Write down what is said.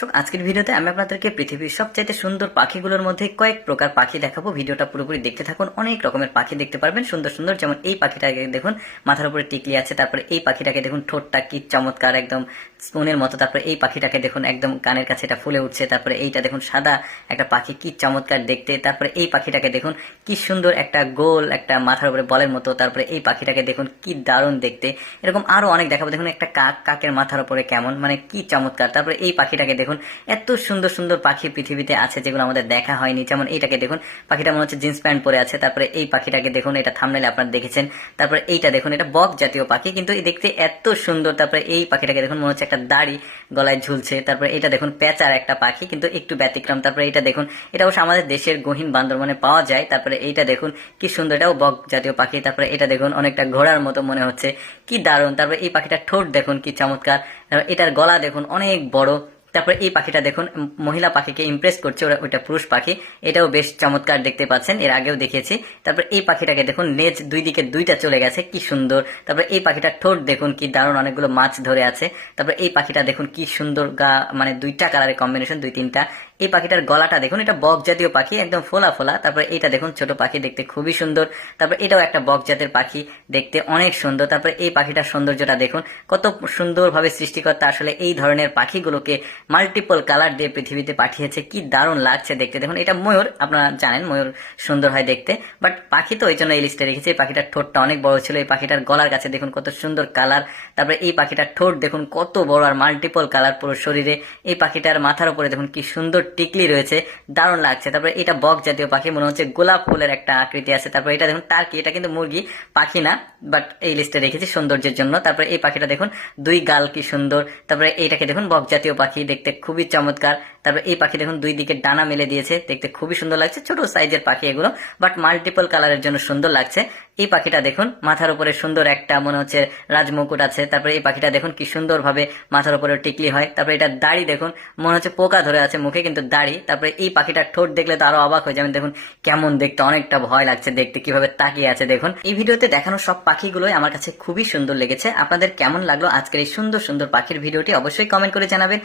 দর্শক, আজকের ভিডিওতে আমি আপনাদেরকে পৃথিবীর সবচাইতে সুন্দর পাখিগুলোর মধ্যে কয়েক প্রকার পাখি দেখাবো। ভিডিওটা পুরোপুরি দেখতে থাকুন। অনেক রকমের পাখি দেখতে পারবেন, সুন্দর সুন্দর। যেমন এই পাখিটাকে দেখুন, মাথার উপরে টিকলি আছে। তারপরে এই পাখিটাকে দেখুন, ঠোঁটটা কি চমৎকার, একদম স্পুনের মতো। তারপরে এই পাখিটাকে দেখুন, একদম কানের কাছে এটা ফুলে উঠছে। তারপরে এইটা দেখুন, সাদা একটা পাখি, কি চমৎকার দেখতে। তারপরে এই পাখিটাকে দেখুন, কি সুন্দর একটা গোল, একটা মাথার উপরে বলের মতো। তারপরে এই পাখিটাকে দেখুন, কি দারুণ দেখতে। এরকম আরো অনেক দেখাবো। দেখুন একটা কাক, কাকের মাথার উপরে কেমন, মানে কি চমৎকার। তারপরে এই পাখিটাকে দেখুন, এত সুন্দর সুন্দর পাখি পৃথিবীতে আছে যেগুলো আমাদের দেখা হয়নি। যেমন এইটাকে দেখুন, পাখিটা মনে হচ্ছে জিন্স প্যান্ট পরে আছে। তারপরে এই পাখিটাকে দেখুন, এটা থাম্বনেইলে আপনারা দেখেছেন। তারপরে এইটা দেখুন, এটা বক জাতীয় পাখি, কিন্তু এই দেখতে এত সুন্দর। তারপরে এই পাখিটাকে দেখুন, মনে হচ্ছে একটা দাড়ি গলায় ঝুলছে। তারপরে এটা দেখুন, পেঁচার একটা পাখি, কিন্তু একটু ব্যতিক্রম। তারপরে এটা দেখুন, এটা অবশ্য আমাদের দেশের গহীন বান্দরবনে পাওয়া যায়। তারপরে এইটা দেখুন, কি সুন্দর, এটাও বক জাতীয় পাখি। তারপরে এটা দেখুন, অনেকটা ঘোড়ার মতো মনে হচ্ছে, কি দারুণ। তারপরে এই পাখিটার ঠোঁট দেখুন, কি চমৎকার। এটার গলা দেখুন, অনেক বড়। তারপরে এই পাখিটা দেখুন, মহিলা পাখিকে ইমপ্রেস করছে, ওটা পুরুষ পাখি। এটাও বেশ চমৎকার, দেখতে পাচ্ছেন, এর আগেও দেখিয়েছি। তারপর এই পাখিটাকে দেখুন, লেজ দুই দিকে দুইটা চলে গেছে, কি সুন্দর। তারপরে এই পাখিটার ঠোঁট দেখুন, কি দারুণ, অনেকগুলো মাছ ধরে আছে। তারপরে এই পাখিটা দেখুন, কি সুন্দর গা, মানে দুইটা কালারের কম্বিনেশন, দুই তিনটা। এই পাখিটার গলাটা দেখুন, এটা বক জাতীয় পাখি, একদম ফোলা ফোলা। তারপরে এটা দেখুন, ছোট পাখি, দেখতে খুবই সুন্দর। তারপরে এটাও একটা বক জাতের পাখি, দেখতে অনেক সুন্দর। তারপরে এই পাখিটার সৌন্দর্যটা দেখুন, কত সুন্দরভাবে সৃষ্টিকর্তা আসলে এই ধরনের পাখিগুলোকে মাল্টিপল কালার দিয়ে পৃথিবীতে পাঠিয়েছে, কি দারুণ লাগছে দেখতে। দেখুন এটা ময়ূর, আপনারা জানেন ময়ূর সুন্দর হয় দেখতে, বাট পাখি তো ওই জন্য এই লিস্টে রেখেছি। এই পাখিটার ঠোঁটটা অনেক বড় ছিল। এই পাখিটার গলার কাছে দেখুন কত সুন্দর কালার। তারপরে এই পাখিটার ঠোঁট দেখুন কত বড় আর মাল্টিপল কালার পুরো শরীরে। এই পাখিটার মাথার উপরে দেখুন কি সুন্দর টিকলি রয়েছে, দারুণ লাগছে। তারপরে এটা বক জাতীয় পাখি, মনে হচ্ছে গোলাপ ফুলের একটা আকৃতি আছে। তারপরে এটা দেখুন টার্কি, এটা কিন্তু মুরগি, পাখি না, বাট এই লিস্টে রেখেছি সৌন্দর্যের জন্য। তারপরে এই পাখিটা দেখুন, দুই গাল, কি সুন্দর। তারপরে এইটাকে দেখুন, বক জাতীয় পাখি, দেখতে খুবই চমৎকার। তারপরে এই পাখি দেখুন, দুই দিকে ডানা মেলে দিয়েছে, দেখতে খুবই সুন্দর লাগছে। ছোট সাইজের পাখি এগুলো, বাট মাল্টিপল কালারের জন্য সুন্দর লাগছে। এই পাখিটা দেখুন, মাথার উপরে সুন্দর একটা মনে হচ্ছে রাজমুকুট আছে। তারপরে এই পাখিটা দেখুন, কি সুন্দর ভাবে মাথার উপরে টিকলি হয়। তারপরে এটা দাড়ি দেখুন, মনে হচ্ছে পোকা ধরে আছে মুখে, কিন্তু দাড়ি। তারপরে এই পাখিটার ঠোঁট দেখলে তো আরো অবাক হয়ে যাবেন। দেখুন কেমন দেখতে, অনেকটা ভয় লাগছে দেখতে, কিভাবে তাকিয়ে আছে দেখুন। এই ভিডিওতে দেখানো সব পাখিগুলোই আমার কাছে খুবই সুন্দর লেগেছে। আপনাদের কেমন লাগলো আজকের এই সুন্দর সুন্দর পাখির ভিডিওটি অবশ্যই কমেন্ট করে জানাবেন।